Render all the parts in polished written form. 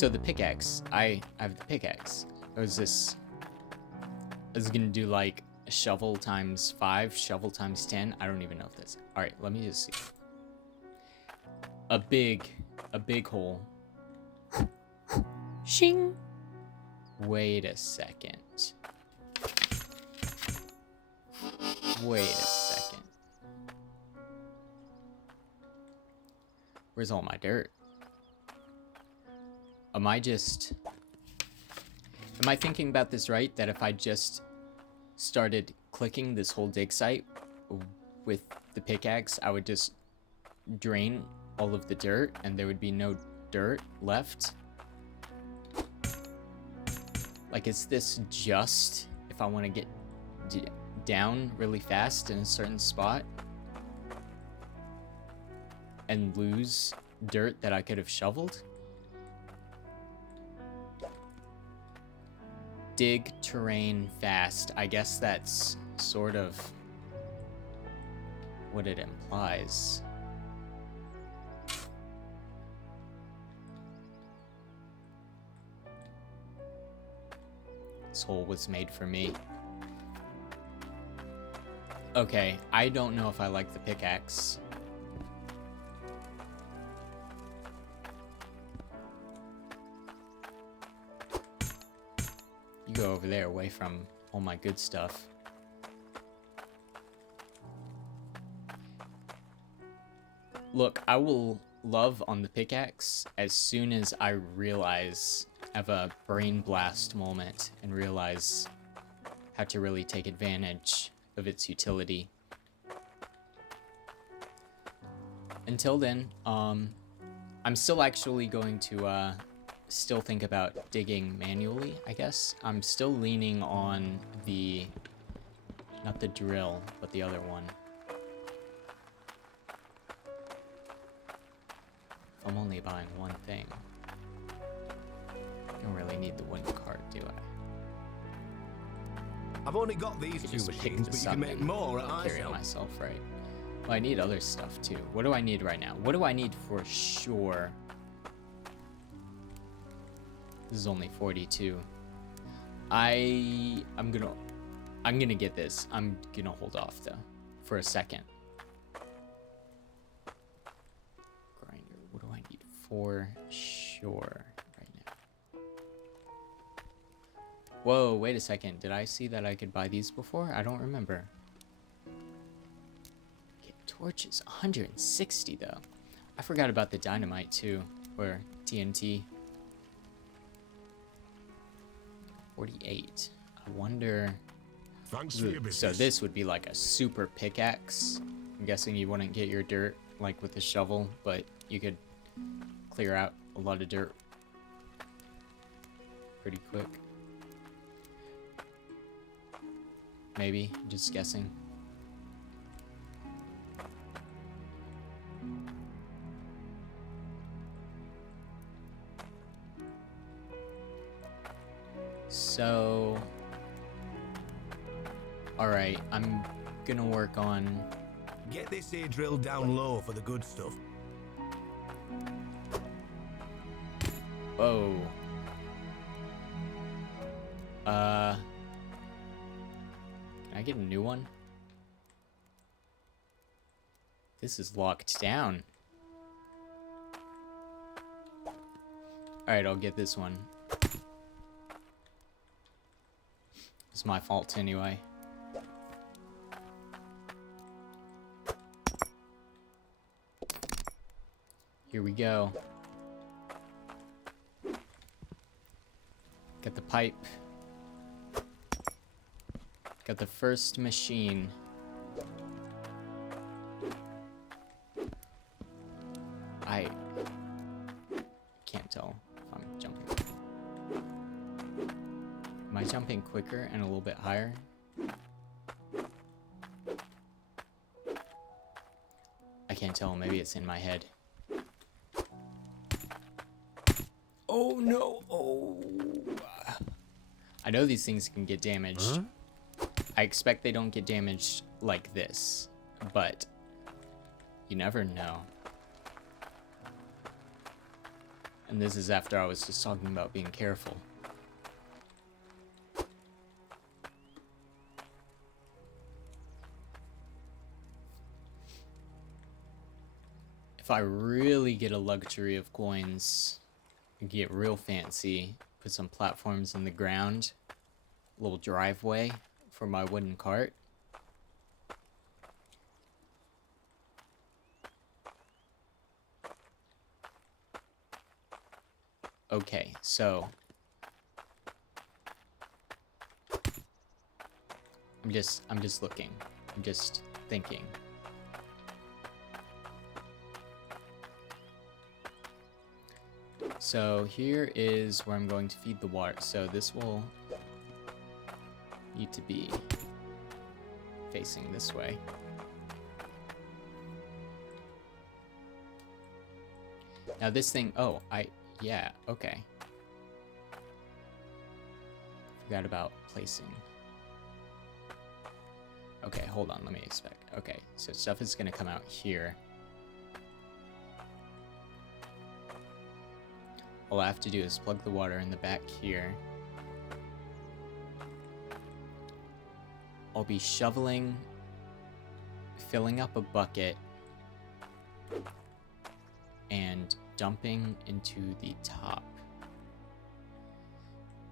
So the pickaxe, I have the pickaxe. I was gonna do like a shovel times 5, shovel times 10. I don't even know if that's, all right, let me just see. A big hole. Shing. Wait a second. Wait a second. Where's all my dirt? Am I thinking about this right? That if I just started clicking this whole dig site with the pickaxe, I would just drain all of the dirt and there would be no dirt left? Like, is this just if I want to get down really fast in a certain spot and lose dirt that I could have shoveled? Dig terrain fast. I guess that's sort of what it implies. This hole was made for me. Okay, I don't know if I like the pickaxe. You go over there, away from all my good stuff. Look, I will love on the pickaxe as soon as I realize, have a brain blast moment and realize how to really take advantage of its utility. Until then, I'm still actually going to still think about digging manually, I guess. I'm still leaning on the, not the drill, but the other one. I'm only buying one thing. I don't really need the wooden cart, do I? I've only got these two machines, but you can make more at carry myself, right? Well, I need other stuff too. What do I need right now? What do I need for sure? This is only 42. I'm gonna get this. I'm gonna hold off though for a second. Grinder. What do I need for sure right now? Whoa, wait a second. Did I see that I could buy these before? I don't remember. Okay, torches, 160 though. I forgot about the dynamite too, or TNT. 48. I wonder. Thanks for your business. So this would be like a super pickaxe. I'm guessing you wouldn't get your dirt like with a shovel, but you could clear out a lot of dirt pretty quick. Maybe, just guessing. So, alright, I'm gonna work on... Get this here drilled down low for the good stuff. Whoa. Can I get a new one? This is locked down. Alright, I'll get this one. It's my fault anyway. Here we go. Got the pipe. Got the first machine. I can't tell if I'm jumping. Am I jumping quicker and a little bit higher? I can't tell. Maybe it's in my head. Oh no! Oh! I know these things can get damaged. Huh? I expect they don't get damaged like this, but you never know. And this is after I was just talking about being careful. If I really get a luxury of coins, get real fancy, put some platforms in the ground, a little driveway for my wooden cart. Okay, so I'm just looking. I'm just thinking. So here is where I'm going to feed the water. So this will need to be facing this way. Now this thing, oh, yeah, okay. Forgot about placing. Okay, hold on, let me expect. Okay, so stuff is gonna come out here. All I have to do is plug the water in the back here. I'll be shoveling, filling up a bucket, and dumping into the top.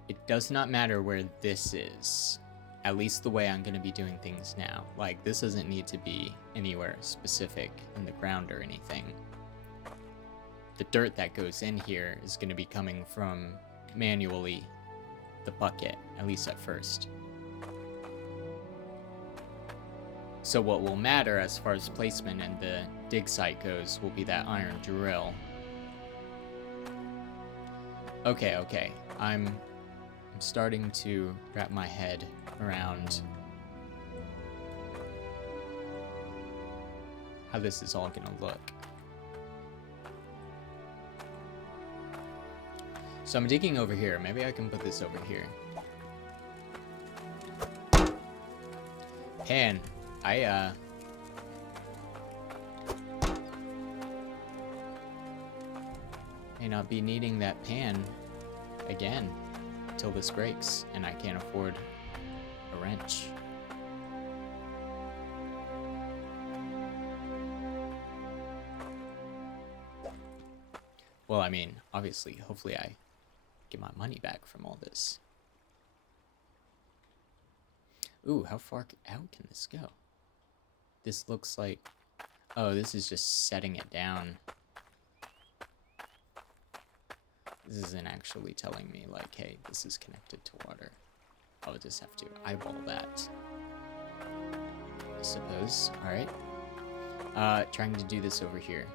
It does not matter where this is, at least the way I'm going to be doing things now. Like, this doesn't need to be anywhere specific in the ground or anything. The dirt that goes in here is going to be coming from manually the bucket, at least at first. So what will matter as far as placement and the dig site goes will be that iron drill. Okay. I'm starting to wrap my head around how this is all gonna look. So I'm digging over here. Maybe I can put this over here. Pan, I may not be needing that pan again until this breaks and I can't afford a wrench. Well, I mean, obviously, hopefully I get my money back from all this. Ooh, how far out can this go? This looks like... Oh, this is just setting it down. This isn't actually telling me, like, hey, this is connected to water. I'll just have to eyeball that, I suppose. Alright. Trying to do this over here.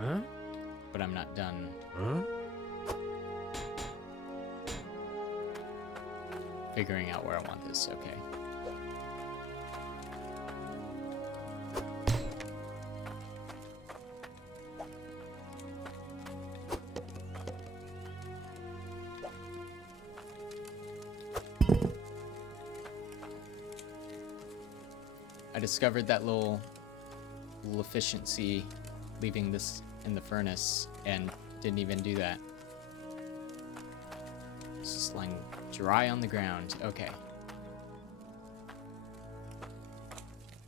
Huh? But I'm not done. Huh? Figuring out where I want this, okay. I discovered that little efficiency leaving this in the furnace and didn't even do that. It's just lying dry on the ground. Okay.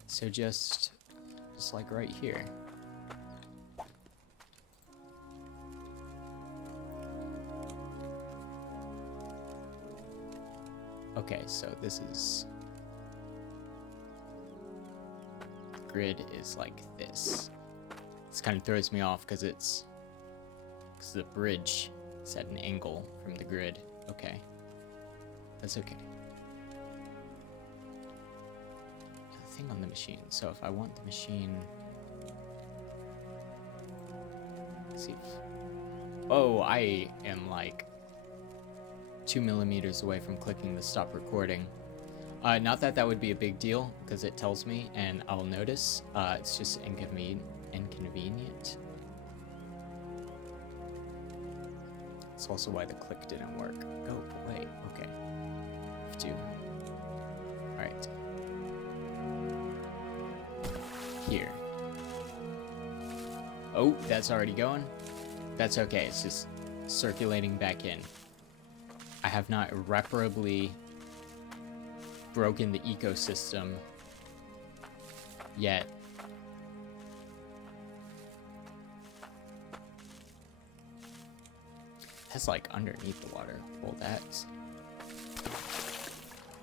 So just like right here. Okay, so this is... The grid is like this. This kind of throws me off because the bridge is at an angle from the grid. Okay. That's okay. The thing on the machine. So if I want the machine... Let's see if... Oh, I am like 2 millimeters away from clicking the stop recording. Not that that would be a big deal, because it tells me and I'll notice. It's just inconvenient. It's also why the click didn't work. Go away. Okay. Have to. Alright. Oh, that's already going. That's okay. It's just circulating back in. I have not irreparably broken the ecosystem yet. That's like underneath the water. Well, that's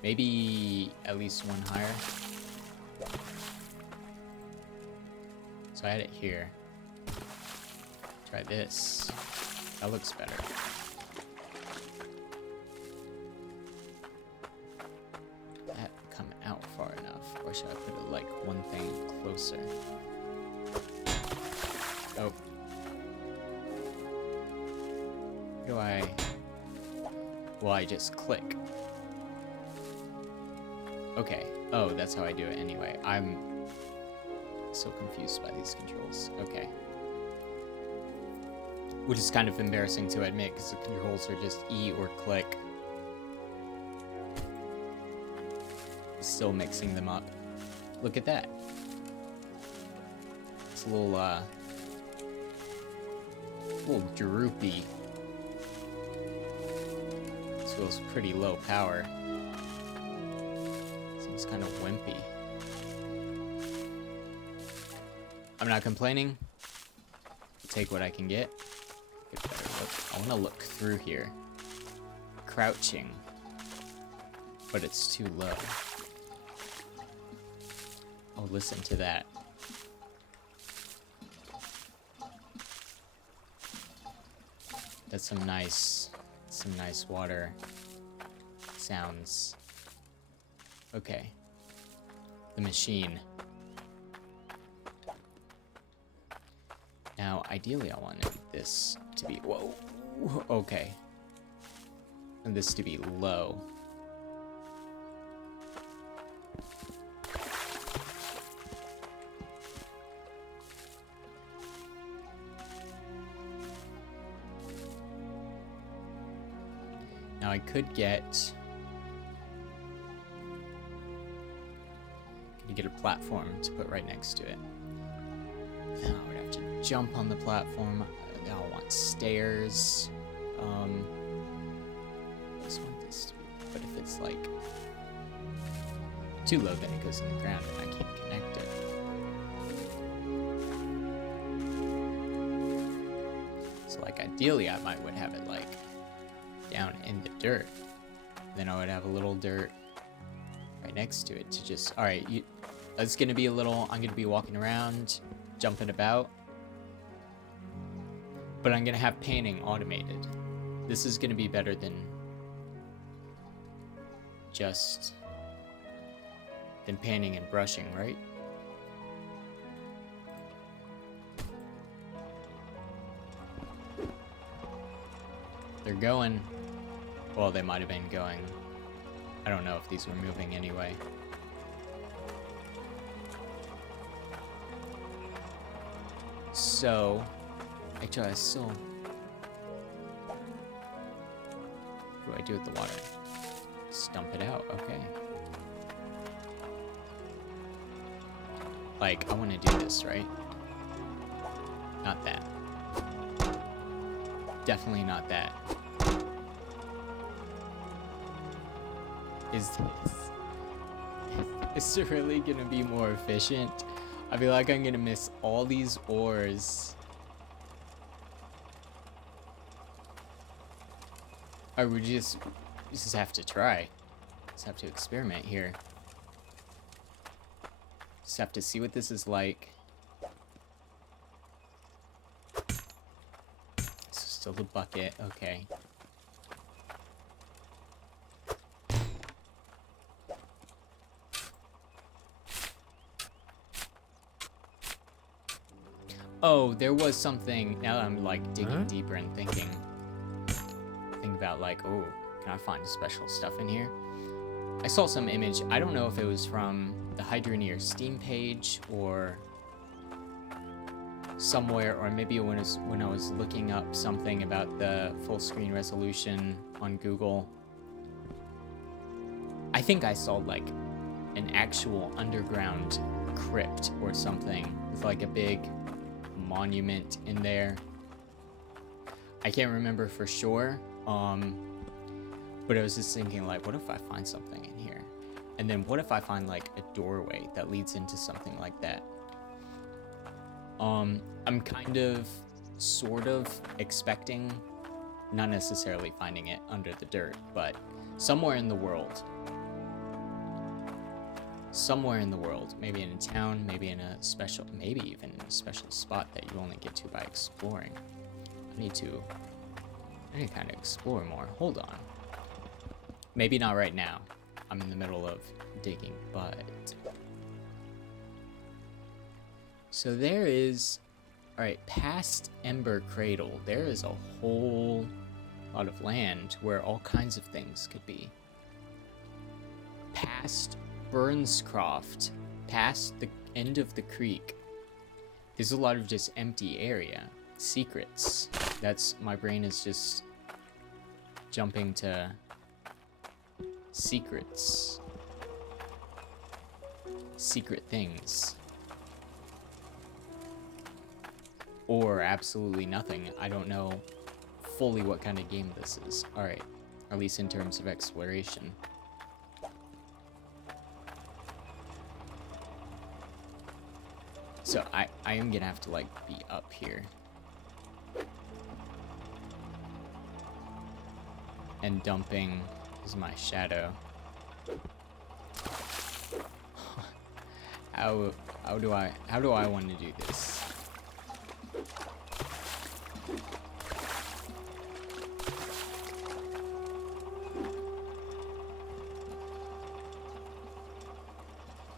maybe at least one higher. So I had it here. Try this. That looks better. That come out far enough. Or should I put it like one thing closer? Oh. Do I? Well, I just click. Okay. Oh, that's how I do it anyway. I'm so confused by these controls. Okay. Which is kind of embarrassing to admit because the controls are just E or click. Still mixing them up. Look at that. It's a little droopy. This feels pretty low power. Seems kind of wimpy. I'm not complaining. I'll take what I can get. Get a better look. I want to look through here. Crouching. But it's too low. Oh, listen to that. That's some nice water sounds. Okay. The machine. Now, ideally, I wanted this to be, whoa, okay. And this to be low. Now I could get a platform to put right next to it. Now I would have to jump on the platform. Now I want stairs. I just want this to be, but if it's like too low, then it goes in the ground and I can't connect it. So like ideally I would have it like down in the dirt. Then I would have a little dirt right next to it to just, all right, it's gonna be a little, I'm gonna be walking around, jumping about, but I'm gonna have painting automated. This is gonna be better than painting and brushing, right? They're going. Well, they might have been going. I don't know if these were moving anyway. So, actually, I still. What do I do with the water? Stump it out. Okay. Like, I want to do this, right? Not that. Definitely not that. Is this really gonna be more efficient? I feel like I'm gonna miss all these ores. Or we just have to try. Just have to experiment here. Just have to see what this is like. This is still the bucket, okay. Oh, there was something, now that I'm like digging deeper and thinking about like, oh, can I find special stuff in here? I saw some image, I don't know if it was from the Hydroneer Steam page or somewhere, or maybe when I was looking up something about the full screen resolution on Google. I think I saw like an actual underground crypt or something with like a big monument in there. I can't remember for sure, but I was just thinking, like, what if I find something in here? And then what if I find, like, a doorway that leads into something like that? I'm kind of, sort of expecting, not necessarily finding it under the dirt, but somewhere in the world. Somewhere in the world, maybe in a town, maybe in a special, maybe even in a special spot that you only get to by exploring. I need to kind of explore more. Hold on. Maybe not right now. I'm in the middle of digging, but... So there is... Alright, past Ember Cradle, there is a whole lot of land where all kinds of things could be. Past Burnscroft, past the end of the creek, there's a lot of just empty area. Secrets. That's, my brain is just jumping to secrets. Secret things. Or absolutely nothing. I don't know fully what kind of game this is. Alright, at least in terms of exploration. So I am gonna have to, like, be up here. And dumping is my shadow. How do I want to do this?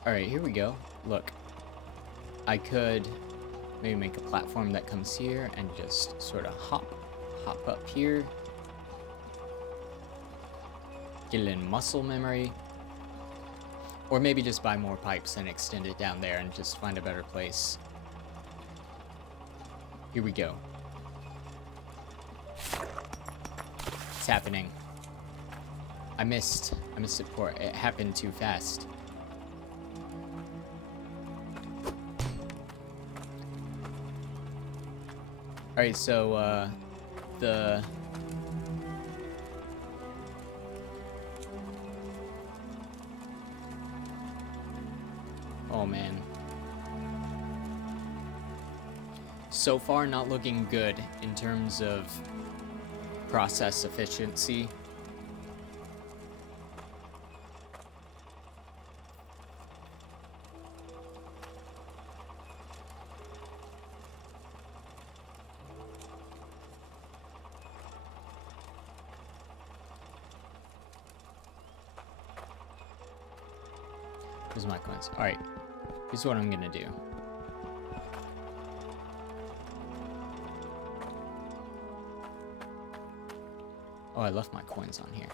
Alright, here we go. Look. I could maybe make a platform that comes here and just sort of hop up here. Get it in muscle memory. Or maybe just buy more pipes and extend it down there and just find a better place. Here we go. It's happening. I missed it before. It happened too fast. Alright, so, the... Oh, man. So far, not looking good in terms of process efficiency. Here's my coins. Alright, here's what I'm gonna do. Oh, I left my coins on here.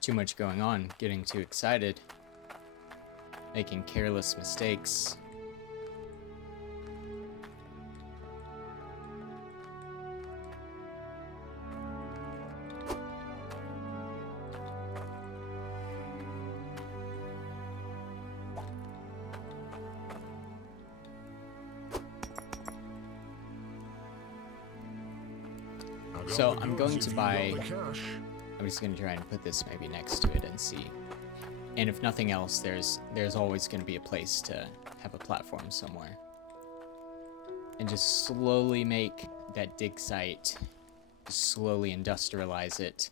Too much going on, getting too excited, making careless mistakes. So I'm going to buy, I'm just going to try and put this maybe next to it and see. And if nothing else, there's always going to be a place to have a platform somewhere. And just slowly make that dig site, slowly industrialize it.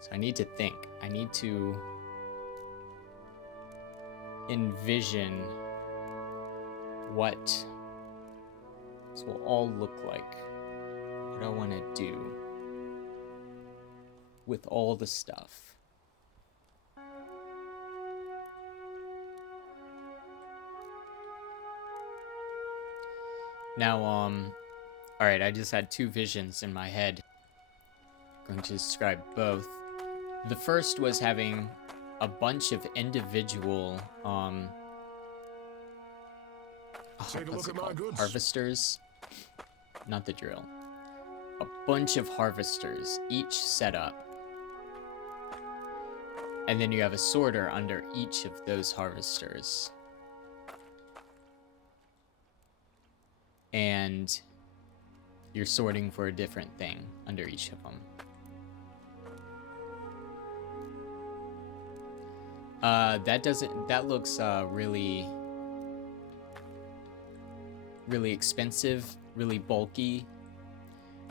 So I need to think. I need to envision what this will all look like. What I want to do with all the stuff. Now, alright, I just had two visions in my head. I'm going to describe both. The first was having a bunch of individual Take a look at my goods. Harvesters. Not the drill. A bunch of harvesters, each set up. And then you have a sorter under each of those harvesters. And you're sorting for a different thing under each of them. That looks really expensive, really bulky,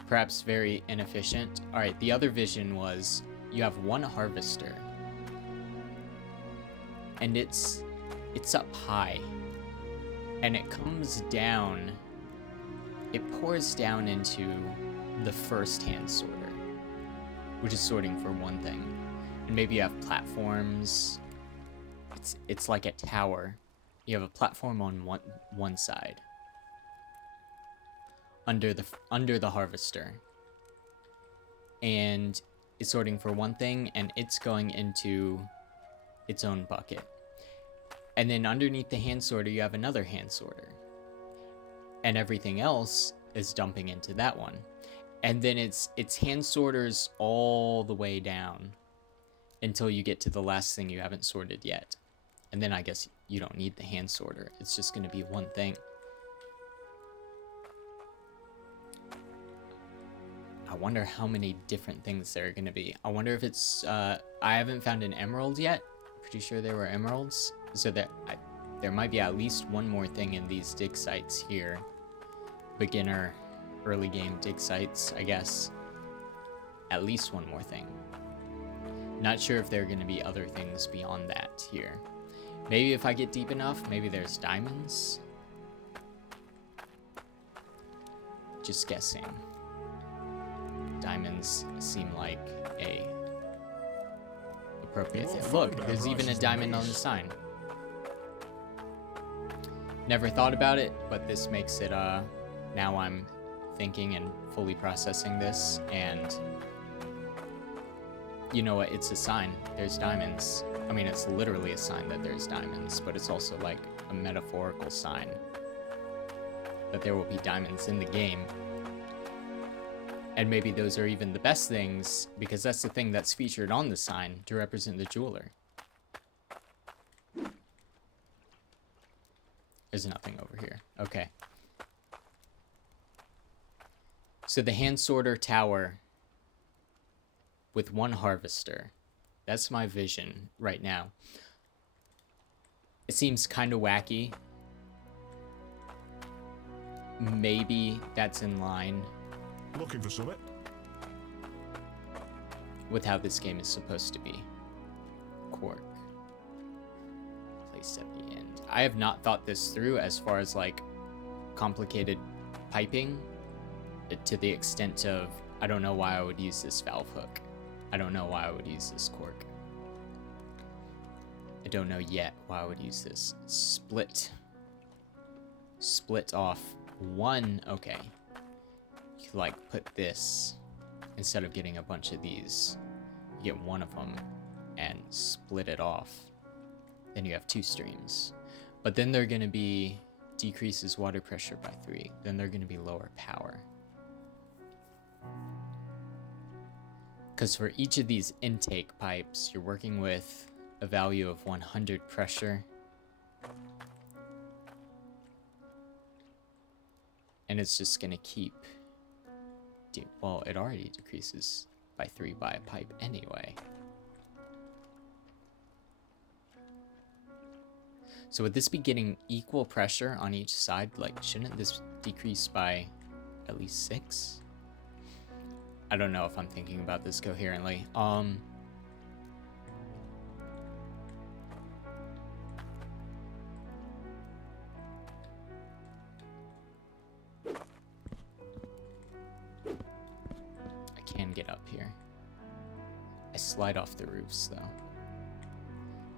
perhaps very inefficient. All right, the other vision was you have one harvester and it's up high and it comes down, it pours down into the first hand sorter, which is sorting for one thing. And maybe you have platforms. It's like a tower. You have a platform on one side under the harvester, and it's sorting for one thing, and it's going into its own bucket. And then underneath the hand sorter, you have another hand sorter, and everything else is dumping into that one. And then it's hand sorters all the way down until you get to the last thing you haven't sorted yet. And then I guess you don't need the hand sorter. It's just going to be one thing. I wonder how many different things there are going to be. I wonder if it's... I haven't found an emerald yet. Pretty sure there were emeralds. So there might be at least one more thing in these dig sites here. Beginner, early game dig sites, I guess. At least one more thing. Not sure if there are going to be other things beyond that here. Maybe if I get deep enough, maybe there's diamonds. Just guessing. Diamonds seem like a appropriate thing. Look, there's even a diamond on the sign. Never thought about it, but this makes it, now I'm thinking and fully processing this, and you know what, it's a sign. There's diamonds. I mean, it's literally a sign that there's diamonds, but it's also like a metaphorical sign that there will be diamonds in the game. And maybe those are even the best things, because that's the thing that's featured on the sign to represent the jeweler. There's nothing over here. Okay. So the hand sorter tower with one harvester. That's my vision right now. It seems kind of wacky. Maybe that's in line Looking for something? with how this game is supposed to be. Cork. Placed at the end. I have not thought this through as far as like complicated piping to the extent of I don't know why I would use this valve hook. I don't know why I would use this cork. I don't know yet why I would use this. Split off one. Okay. You could like put this instead of getting a bunch of these. You get one of them and split it off. Then you have two streams. But then they're going to be decreases water pressure by 3. Then they're going to be lower power. Because for each of these intake pipes, you're working with a value of 100 pressure. And it's just going to keep... well, it already decreases by 3 by a pipe anyway. So would this be getting equal pressure on each side? Like, shouldn't this decrease by at least 6? I don't know if I'm thinking about this coherently. I can get up here. I slide off the roofs, though.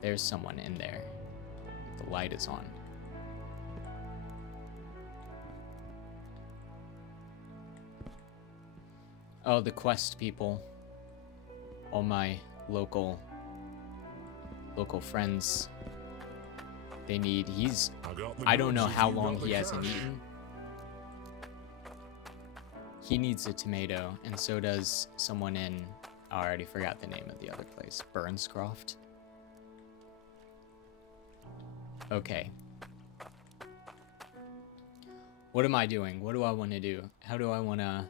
There's someone in there. The light is on. Oh, the quest people. All my local friends. They need, got the I don't know goods if how you got long the he hasn't cash. eaten. He needs a tomato, and so does someone in, oh, I already forgot the name of the other place. Burnscroft? Okay. What am I doing? What do I want to do? How do I want to...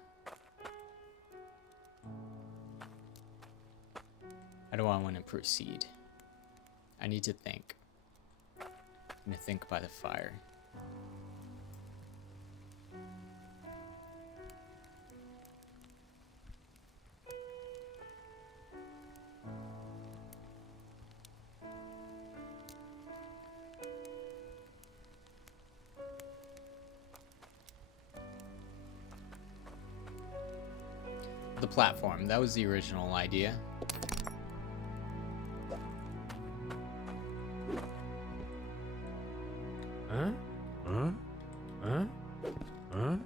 How do I want to proceed? I need to think. I'm going to think by the fire. The platform, that was the original idea. Huh? Huh? Huh? Huh?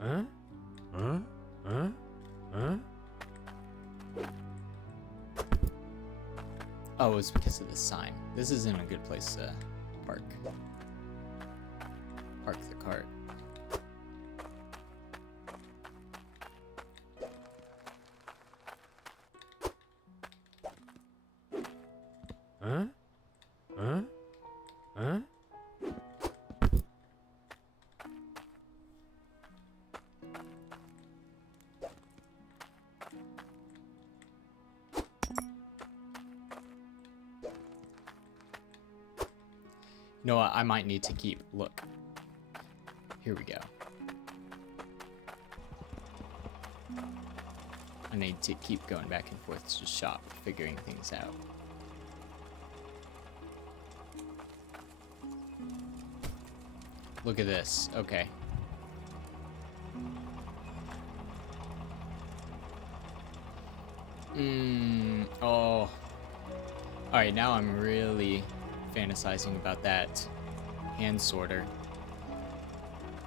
Huh? Huh? Huh? Huh? Oh, it was because of the sign. This isn't a good place to park. Park the cart. Huh? Huh? Huh? You know what? I might need to keep... Look. Here we go. I need to keep going back and forth to the shop, figuring things out. Look at this. Okay. Oh. Alright, now I'm really fantasizing about that hand sorter.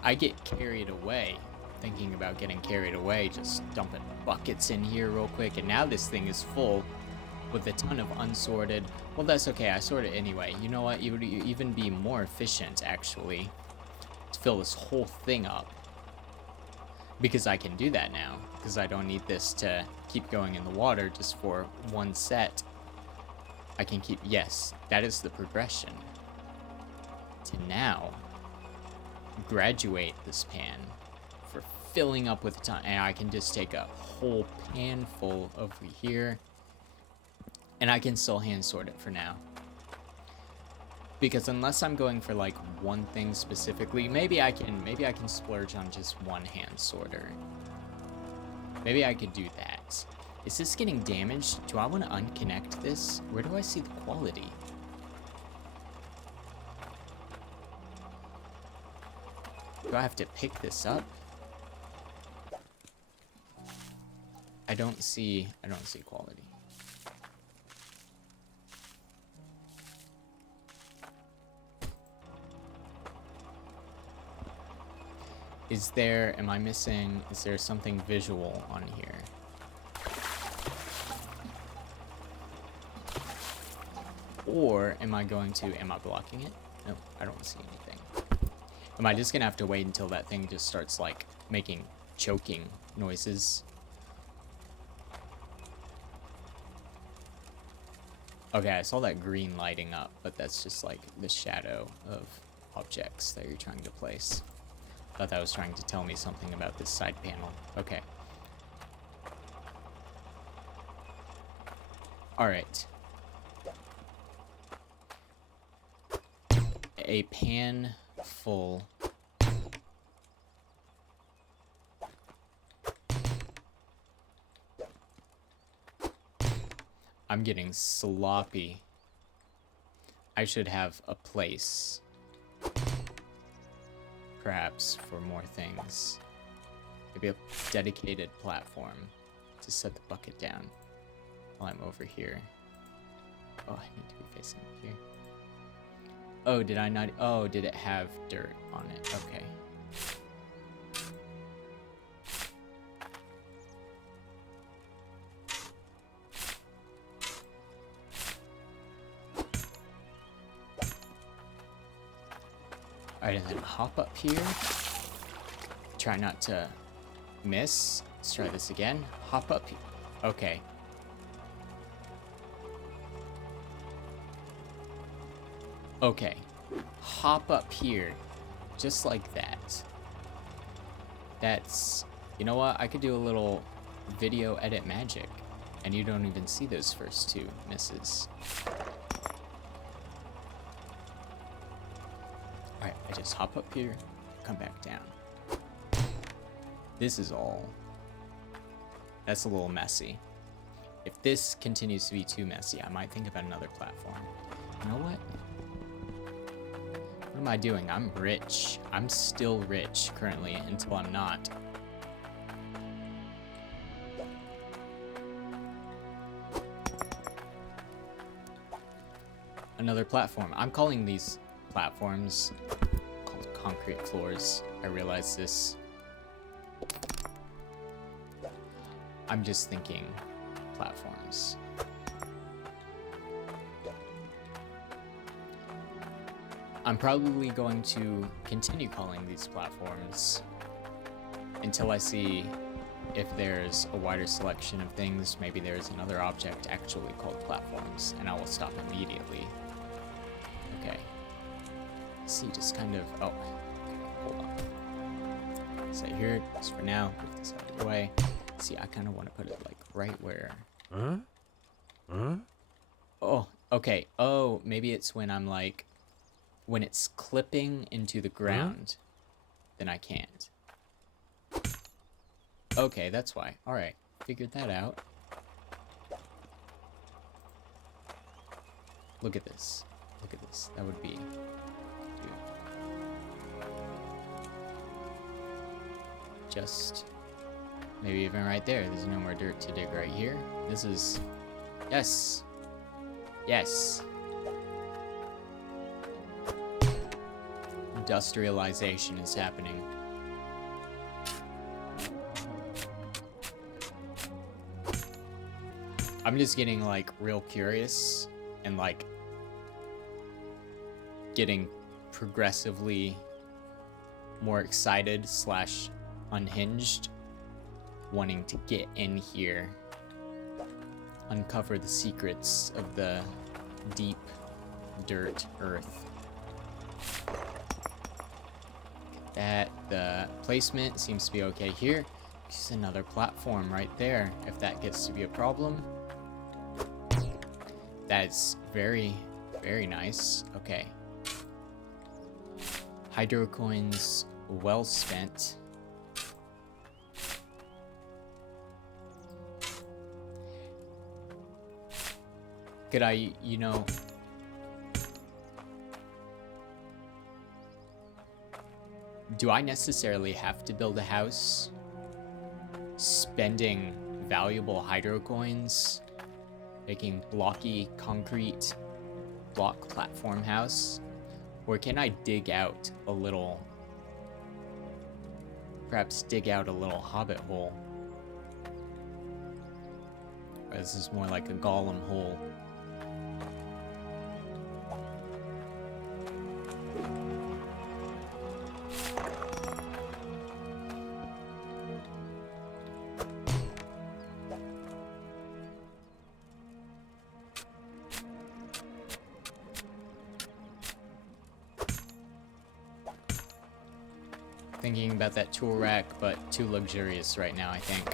I get carried away thinking about getting carried away, just dumping buckets in here real quick, and now this thing is full with a ton of unsorted. Well, that's okay, I sort it anyway. You know what? It would even be more efficient, actually, to fill this whole thing up. Because I can do that now, because I don't need this to keep going in the water just for one set. I can keep, yes, that is the progression. To now, graduate this pan for filling up with a ton, and I can just take a whole pan full over here, and I can still hand sort it for now. Because unless I'm going for like one thing specifically, maybe I can splurge on just one hand sorter. Maybe I could do that. Is this getting damaged? Do I want to unconnect this? Where do I see the quality? Do I have to pick this up? I don't see quality. Is there something visual on here? Or am I blocking it? No, I don't see anything. Am I just gonna have to wait until that thing just starts like making choking noises? Okay, I saw that green lighting up, but that's just like the shadow of objects that you're trying to place. Thought that was trying to tell me something about this side panel. Okay. Alright. A pan full. I'm getting sloppy. I should have a place. Perhaps for more things. Maybe a dedicated platform to set the bucket down while I'm over here. Oh, I need to be facing here. Oh, did I not? Oh, did it have dirt on it? Okay. Alright, and then hop up here. Try not to miss. Let's try this again. Hop up here. Okay. Okay. Hop up here. Just like that. That's... You know what? I could do a little video edit magic. And you don't even see those first two misses. Alright, I just hop up here, come back down. This is all... That's a little messy. If this continues to be too messy, I might think about another platform. You know what? What am I doing? I'm rich. I'm still rich currently until I'm not. Another platform. I'm calling these platforms called concrete floors. I realize this. I'm just thinking platforms. I'm probably going to continue calling these platforms until I see if there's a wider selection of things. Maybe there's another object actually called platforms, and I will stop immediately. Okay. See, just kind of... Oh, okay, hold on. Stay here, just for now. Move this out of the way. See, I kind of want to put it, like, right where... Huh? Huh? Oh, okay. Oh, maybe it's when I'm, like... When it's clipping into the ground, then I can't. Okay, that's why. Alright, figured that out. Look at this. Look at this. That would be... Just... Maybe even right there. There's no more dirt to dig right here. This is... Yes! Yes! Industrialization is happening. I'm just getting, like, real curious and, like, getting progressively more excited slash unhinged, wanting to get in here, uncover the secrets of the deep dirt earth. That the placement seems to be okay here. Just another platform right there. If that gets to be a problem, that's very, very nice. Okay. Hydro coins well spent. Could I, you know... Do I necessarily have to build a house spending valuable hydro coins, making blocky concrete block platform house? Or can I dig out a little, perhaps dig out a little hobbit hole? Or this is more like a golem hole. Thinking about that tool rack, but too luxurious right now, I think.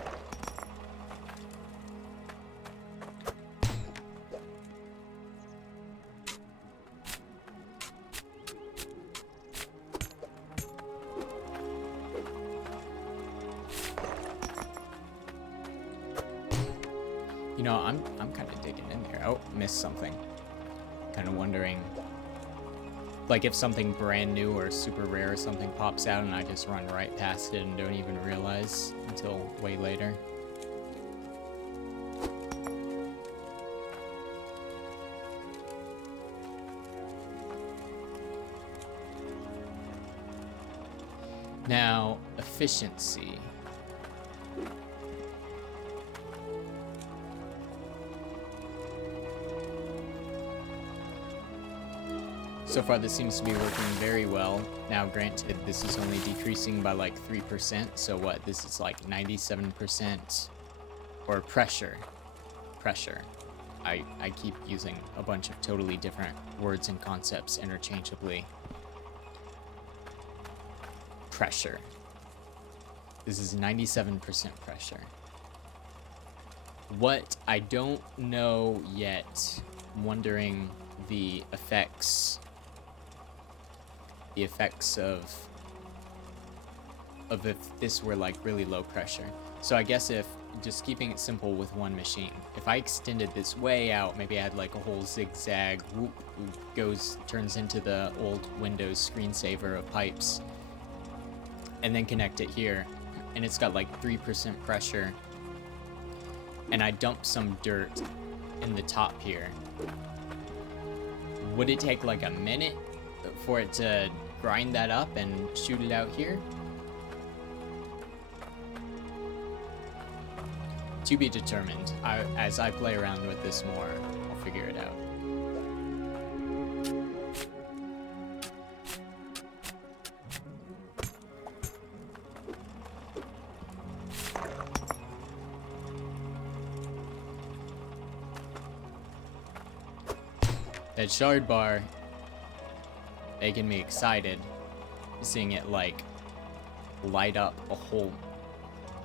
You know, I'm kind of digging in there. Oh, missed something. Kind of wondering, like, if something brand new or super rare or something pops out and I just run right past it and don't even realize until way later. Now, efficiency. So far, this seems to be working very well. Now, granted, this is only decreasing by like 3%. So what? This is like 97% or pressure. Pressure. I keep using a bunch of totally different words and concepts interchangeably. Pressure. This is 97% pressure. What I don't know yet, I'm wondering the effects of if this were like really low pressure. So I guess if just keeping it simple with one machine, if I extended this way out, maybe I had like a whole zigzag whoop, turns into the old Windows screensaver of pipes, and then connect it here, and it's got like 3% pressure, and I dump some dirt in the top here, would it take like a minute for it to grind that up and shoot it out here? To be determined. As I play around with this more, I'll figure it out. That shard bar making me excited, seeing it like light up a whole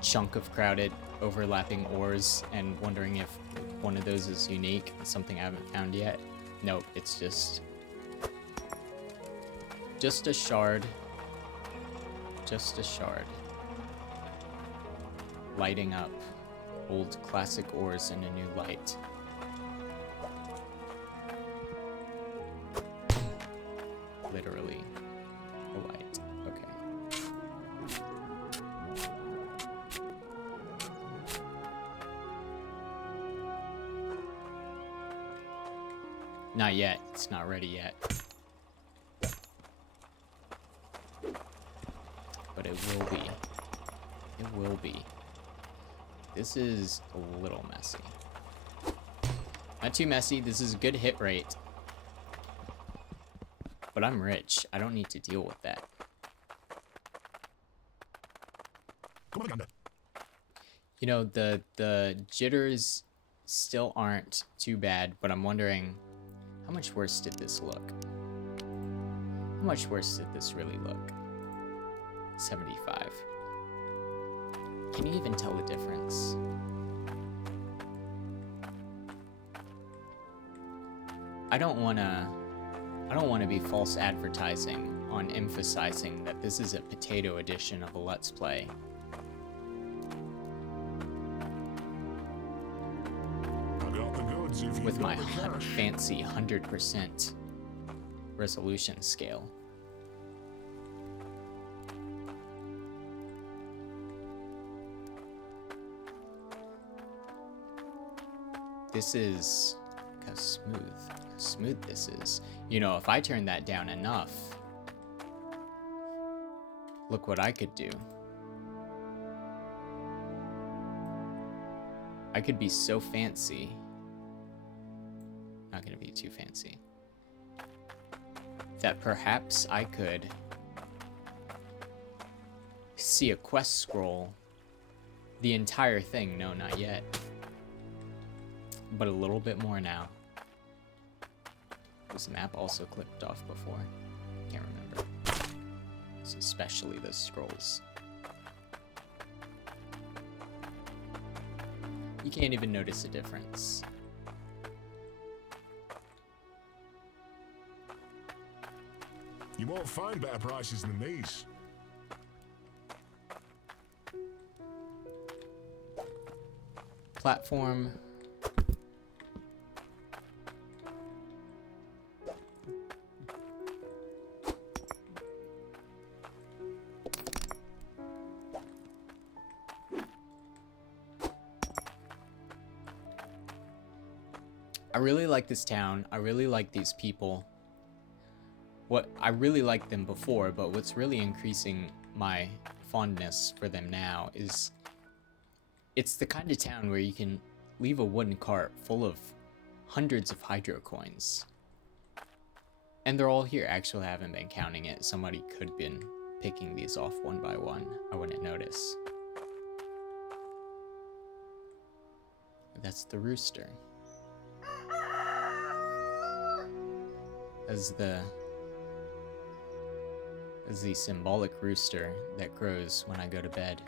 chunk of crowded overlapping ores and wondering if one of those is unique, something I haven't found yet. Nope, it's just a shard. Just a shard. Lighting up old classic ores in a new light. Literally a light. Okay. Not yet. It's not ready yet. But it will be. It will be. This is a little messy. Not too messy. This is a good hit rate. But I'm rich. I don't need to deal with that. You know, the jitters still aren't too bad, but I'm wondering, how much worse did this look? How much worse did this really look? 75. Can you even tell the difference? I don't want to be false advertising on emphasizing that this is a potato edition of a Let's Play. With my fancy 100% resolution scale. This is how smooth this is. You know, if I turn that down enough, look what I could do. I could be so fancy. Not gonna be too fancy. That perhaps I could see a quest scroll. The entire thing, no, not yet. But a little bit more now. Was the map also clipped off before? Can't remember. So especially those scrolls. You can't even notice a difference. You won't find better prices than these. Platform. I really like this town. I really like these people. I really liked them before, but what's really increasing my fondness for them now is it's the kind of town where you can leave a wooden cart full of hundreds of hydro coins And they're all here. Actually, I haven't been counting it. Somebody could have been picking these off one by one. I wouldn't notice. That's the rooster. As the symbolic rooster that crows when I go to bed.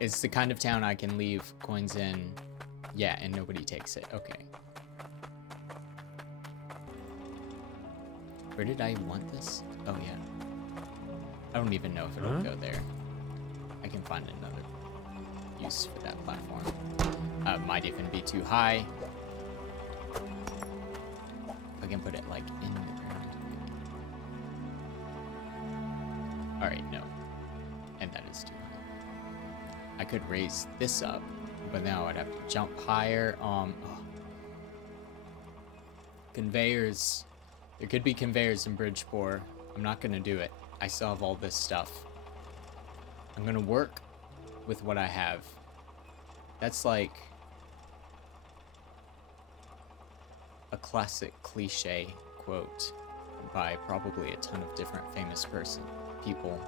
It's the kind of town I can leave coins in, yeah, and nobody takes it. Okay. Where did I want this? Oh, yeah. I don't even know if it'll go there. I can find another use for that platform. Might even be too high. I can put it, like, in the ground. Alright, no. And that is too high. I could raise this up, but now I'd have to jump higher. Conveyors. There could be conveyors in Bridgeport. I'm not gonna do it. I still have all this stuff. I'm gonna work with what I have. That's like a classic cliche quote by probably a ton of different famous people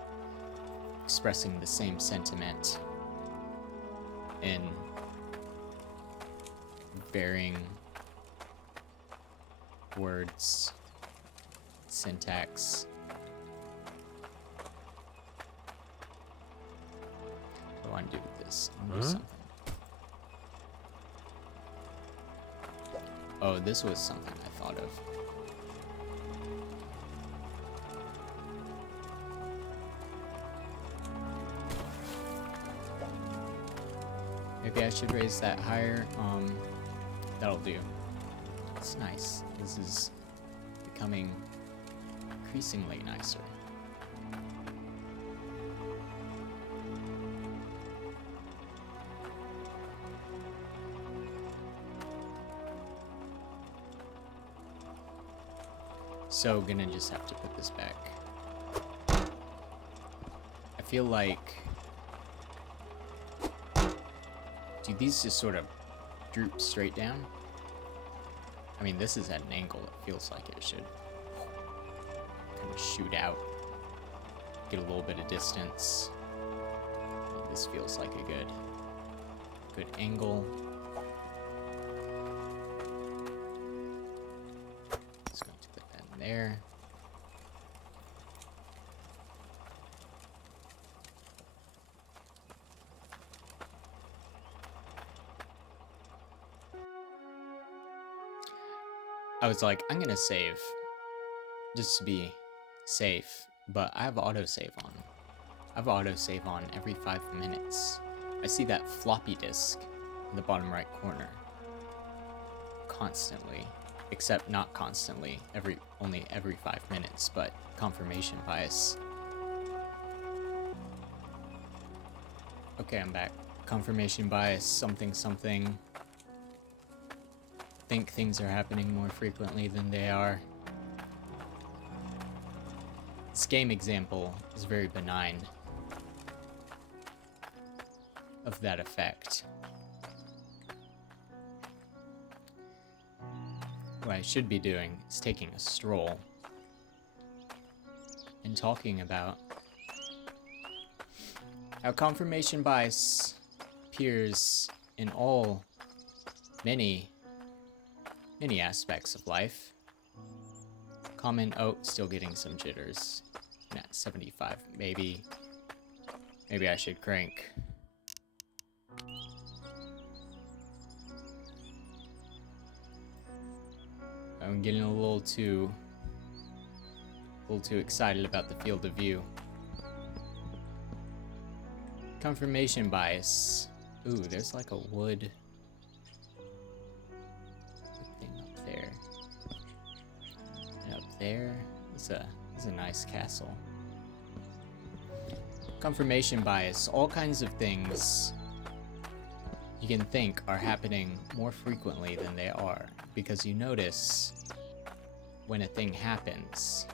expressing the same sentiment in varying words, syntax. What do I want to do with this? I want to do something. Oh, this was something I thought of. Maybe I should raise that higher. That'll do. It's nice. This is becoming increasingly nicer. So gonna just have to put this back. I feel like, do these just sort of droop straight down? I mean, this is at an angle. It feels like it should kind of shoot out, get a little bit of distance. This feels like a good angle. Just going to put that in there. I was like, I'm gonna save just to be safe, but I have autosave on. I have autosave on every 5 minutes. I see that floppy disk in the bottom right corner constantly, except not constantly, only every 5 minutes, but confirmation bias. Okay, I'm back. Confirmation bias, something. Think things are happening more frequently than they are. This game example is very benign of that effect. What I should be doing is taking a stroll and talking about how confirmation bias appears in many aspects of life. Common, oh, still getting some jitters. At 75, maybe I should crank. I'm getting a little too excited about the field of view. Confirmation bias. Ooh, there's like a wood thing up there. And up there is a nice castle. Confirmation bias. All kinds of things you can think are happening more frequently than they are, because you notice when a thing happens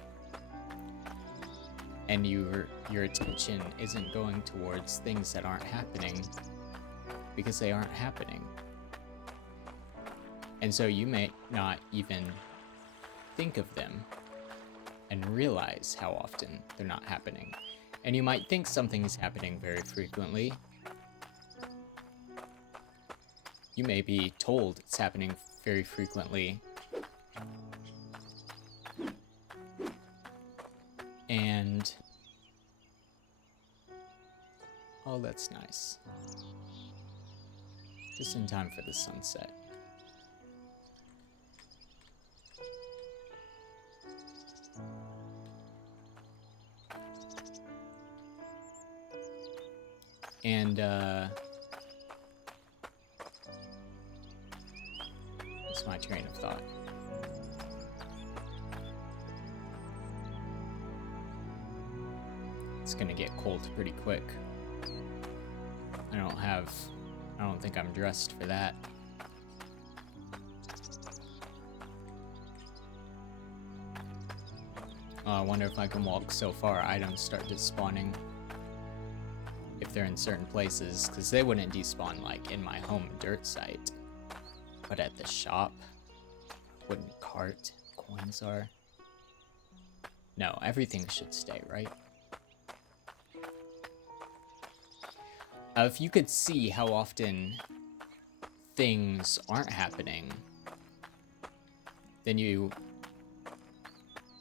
and your attention isn't going towards things that aren't happening, because they aren't happening. And so you may not even think of them and realize how often they're not happening. And you might think something is happening very frequently. You may be told it's happening very frequently. And oh, that's nice. Just in time for the sunset. And that's my train of thought. It's gonna get cold pretty quick. I don't think I'm dressed for that. Oh, I wonder if I can walk so far items start despawning. If they're in certain places, because they wouldn't despawn like in my home dirt site. But at the shop, wooden cart, coins are. No, everything should stay, right? If you could see how often things aren't happening, then you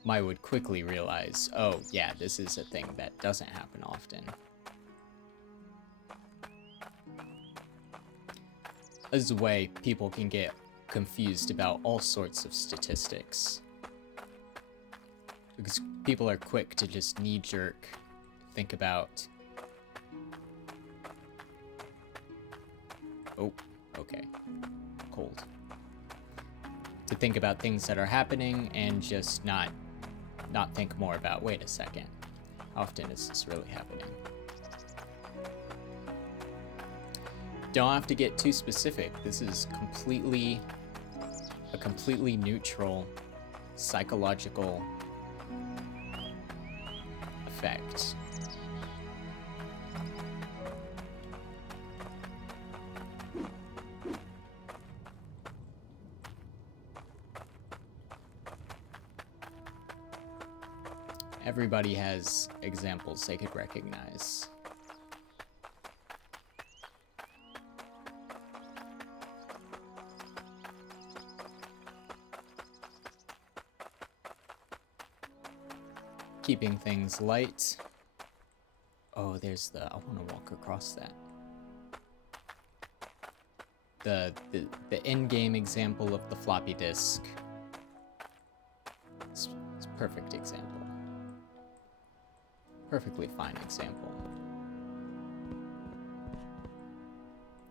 would quickly realize, oh yeah, this is a thing that doesn't happen often. This is a way people can get confused about all sorts of statistics. Because people are quick to just knee-jerk think about, oh, okay, cold. To think about things that are happening and just not think more about, wait a second, how often is this really happening? Don't have to get too specific. This is a completely neutral psychological effect. Everybody has examples they could recognize. Keeping things light. Oh, there's I want to walk across that. The in-game example of the floppy disk. It's a perfect example. Perfectly fine example.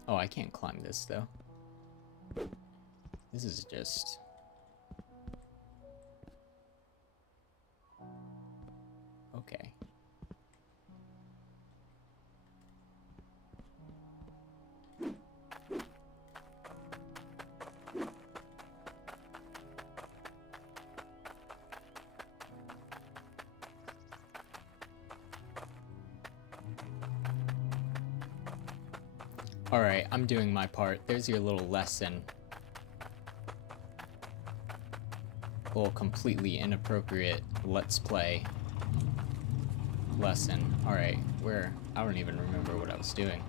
Oh, I can't climb this though. This is just... okay. Alright, I'm doing my part. There's your little lesson. A little completely inappropriate Let's Play lesson. Alright, I don't even remember what I was doing.